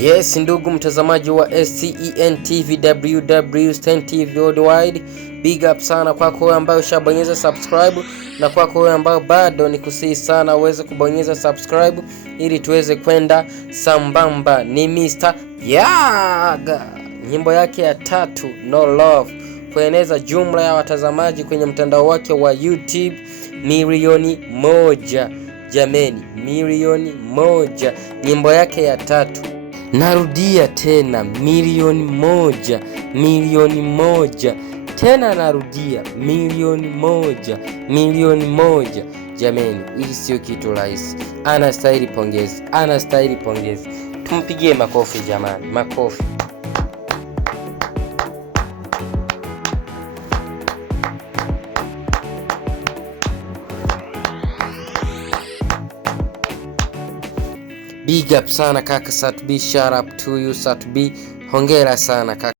Yes, ndugu mtazamaji wa Sten TV Sten TV worldwide, big up sana kwako wewe ambaye ushabonyeza subscribe, na kwako wewe ambaye bado nikusihi sana uweze kubonyeza subscribe ili tuweze kwenda sambamba. Ni Mr. Yaga, nyimbo yake ya 3 No Love kueneza jumla ya watazamaji kwenye mtandao wake wa YouTube milioni 1. Jameni, milioni 1, nyimbo yake ya 3. Narudia tena, milioni 1, milioni 1 tena, narudia milioni 1, milioni 1. Jameni, hii sio kitu rahisi. Anastahili pongezi, anastahili pongezi. Tumpigie makofi jamani, makofi. Big up sana kaka Satbi, shout up to you Satbi. Hongera sana kaka.